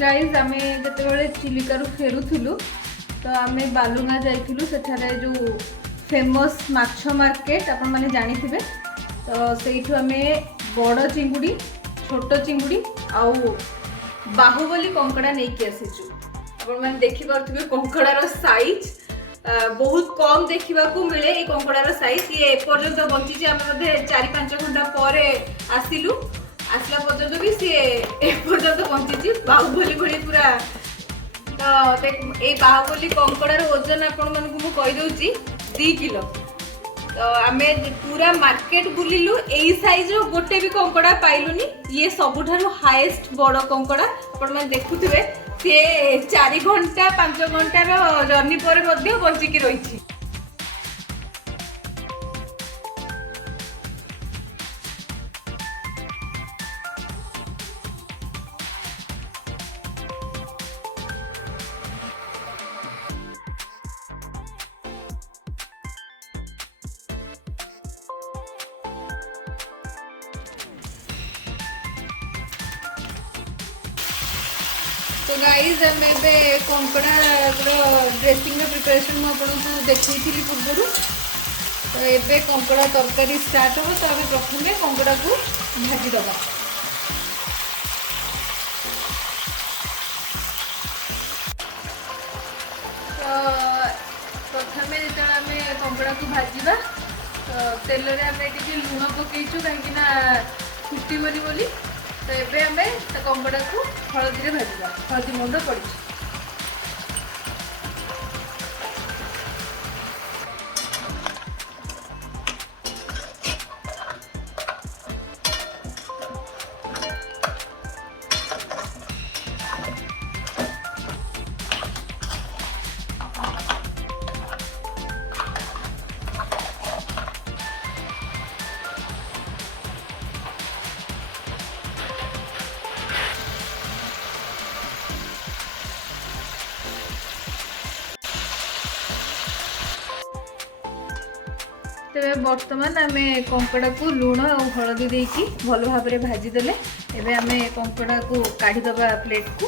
Guys आमे जते चिलिका फेरुलु तो आम बालुगा जाइलु सेठारे जो फेमस माछ मार्केट आपण मैंने जानी तो सहीठु आम बड़ चिंगुड़ी छोट चिंगुड़ी आउ बाहुबली कंकड़ा नहीं कि आसीचु आपण मैंने देखिपे कंकड़ार साइज बहुत कम देखा मिले ये कंकड़ार साइज ये एपर्यंत बंची आम 4-5 घंटा पर आसिलु आसला पर्यंत भी सी एपर्यंत बंची बाहुबली भली पूरा तो ये बाहुबली कंकड़ार ओजन आपण मानक कहीदे 2 किलो तो आम पूरा मार्केट बुलिलु यही साइज रो गोटे भी कंकड़ा पाइलुनी ये सबुठारु हाईएस्ट बड़ कंकड़ा आपण मैंने देखुथिबे सी 4 घंटा 5 घंटार जर्नी पर बंचिकी रही। तो गाइज आम कंकड़ा ड्रेसिंग प्रिपरेशन मुझे देखी पूर्व तो ये कंकड़ा तरकारी स्टार्ट हो तो आम प्रथम कंकड़ा को भाजीद तो प्रथम जो आम कंकड़ा को भाजवा तो तेल आम लुण पकईचु कहीं फुटबनी बोली तो ये आम कंकड़ा को हलदी भाजवा हलदी गुंड पड़ी तेरे बर्तमान आम कंकड़ा को लुण और हलदी देकी भल भाव में भाजीदेले एबे आम कंकड़ा को काढ़ीदबा प्लेट को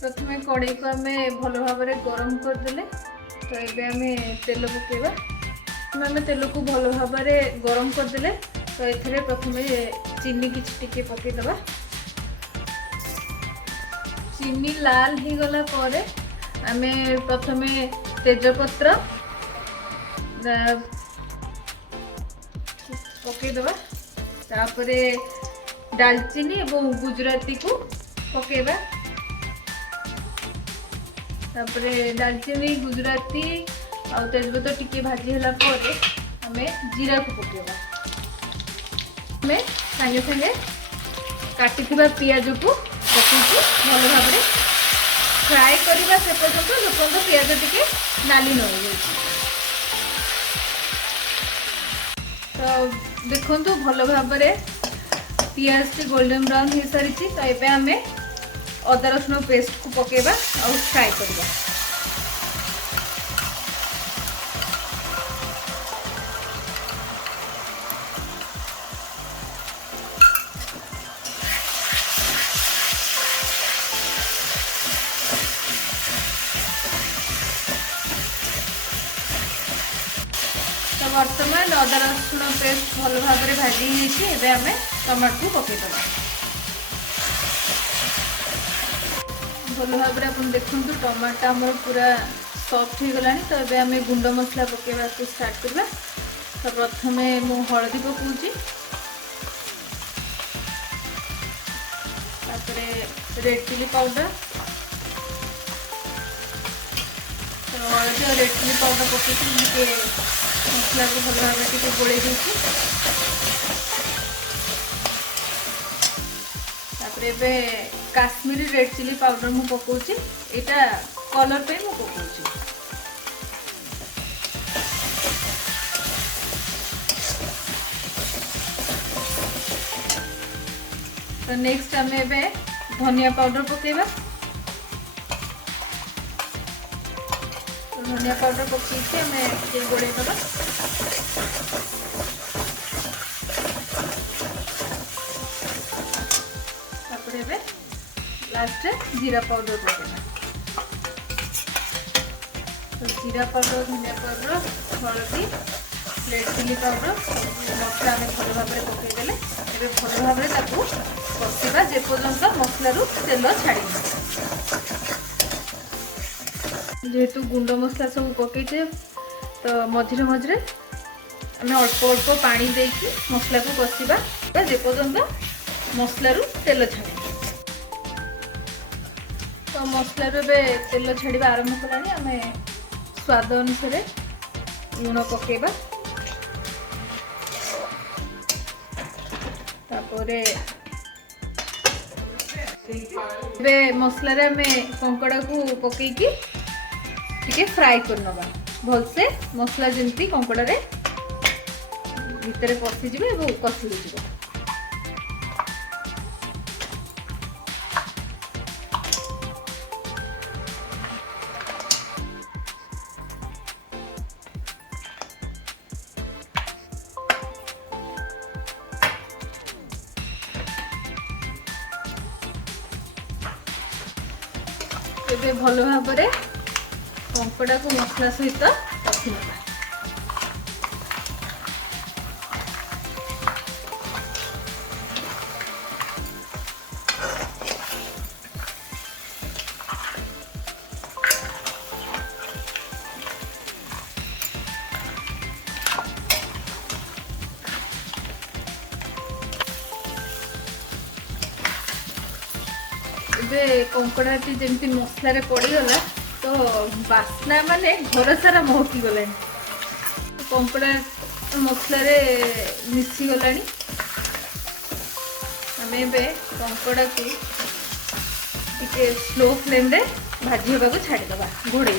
प्रथम कड़ाई को आम भल भाव में गरम करदेले तो ये आम तेल पकेबा आम तेल को भल भाव में गरम करदेले तो ये प्रथम चीनी किसी पकईदबा चीनी लाल हो गला पर आम प्रथम तेजपत्र पकईदबा तापर दालचीनी और गुजराती को पकेबा तापर दालचीनी गुजराती और तेजपत्र टिके भाजी होला पर आम जीरा को पकेबा सागे सागे काटी पियाज को पकईकि भल भाव में फ्राए करवा से पर्यंत जो पियाज टिके नाली न हो तो देखु भल भाव में पियाज टी गोल्डन ब्राउन हो सारी तो ये आम अदा रसुण पेस्ट को पकेबा और फ्राए करवा तो वर्तमान अदा रसुण पेस्ट भल भाव में भाजी होती आम टमाटो को पकईदे भल भाव में आप देखु टमाटो आमर पूरा सॉफ्ट हो गला तो ये आम गुंड मसला पकेवा को स्टार्ट करवा तो प्रथम मु हलदी पकाउची रेड चिली पाउडर तो हलदी और रेड चिली पाउडर पकई मसला को भल भाव में गोड़े देती एबे काश्मीरी रेड चिली पाउडर मु पकाउची एटा कलर पे मु पकाउची तो नेक्स्ट आम एबे धनिया पाउडर पकेबा धनिया पाउडर पकईकि आम गोड़े दबा। लास्ट जीरा पाउडर पकेगा। तो जीरा पाउडर, धनिया पाउडर, हल्दी, रेड चिली पाउडर मसला आम भल भाव में पकईदे भल भाव में कषा जेपर्यंत मसलू तेल छाड़ी। जेहेतु गुंड मसला सब पकईचे तो मझे मझे आम अल्प अल्प पानी देकी मसला को कषा जेपर्यंत मसलू तेल छाड़ी। तो मसला तेल छाड़ा आरंभ कलानी। आम स्वाद अनुसार लुण पकेबा। तापरे मसला आम कंकड़ा को पकईकी टिके फ्राए करनबा भलसे। मसला जमती कंकड़ा रे भितर पशिଯିबे और कषि हो। एबे भल भाव में कंकड़ा को मसला सहित कषि नवा। कंकड़ा जमी मसलार पड़गला तो बास्ना माने घर सारा महकी गला। कंकड़ा मसलार मिसी गला। आम कंकड़ा को टिके स्लो फ्लेम रे भाजी होगा को छाड़ीदबा घोड़े।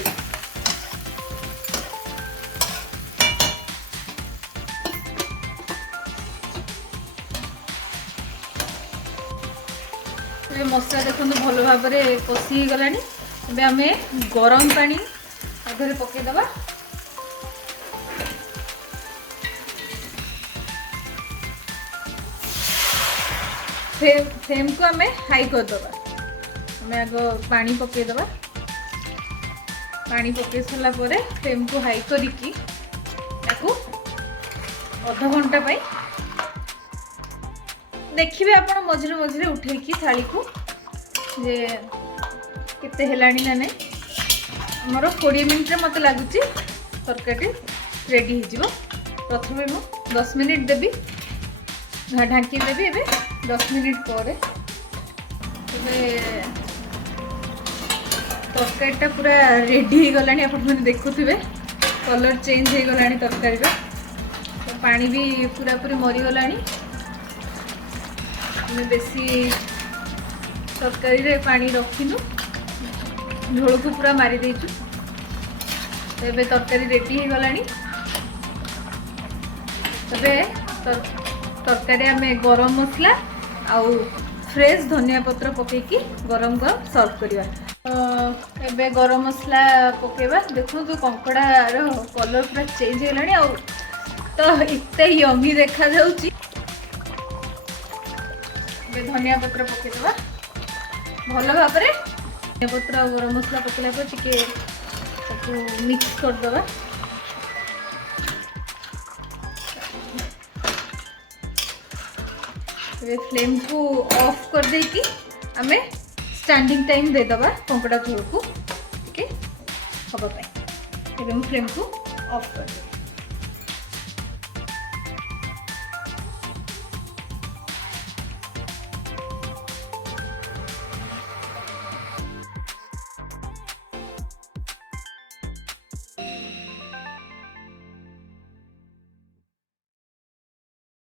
मसला देखो भल भाव में कषि गला। आम गरम पानी अधे पकईदबा। फ्लेम को आम हाई करदबा। आम आग पानी पकईदबा। पानी पकई सारा फ्लेम को हाई करिकी अध घंटा देखिए आप मझे मझे उठेकी थाली को जे केते हेलानी ना नहीं। आमर 20 मिनट रे मत लगुच तरकारी रेडी हो। प्रथम मु 10 मिनिट देवी ढांकी देवी। एबे 10 मिनिट पर तरकारीटा पूरा रेडी हो गलानी। आप देखुथिबे कलर चेंज हो गलानी तरकारी रो। तो पानी भी पूरा पूरी मरी गलानी। बेसी तरकारी रे पानी रखिनु झोल को पूरा मारी देचु। तबे तरकारी रेडी हो गलानी। तबे तरकारी आम गरम मसला आउ फ्रेश धनिया पत्र पकईकी गरम गरम सर्व करवा। एबे गरम मसला पकेबा। देखो तो कंकड़ा रो कलर पूरा चेंज हो गलानी। आउ तो इते यमी देखा जाउची। धनिया पत्र पकईदबा भल भाव में। धनिया पत्र और गरम मसला पकड़ा पर टिके मिक्स करदबा। फ्लेम को ऑफ कर देकी आमे स्टैंडिंग टाइम दे दबा कंकड़ा झोल को टिके हबा पाई। फ्लेम को ऑफ कर दे।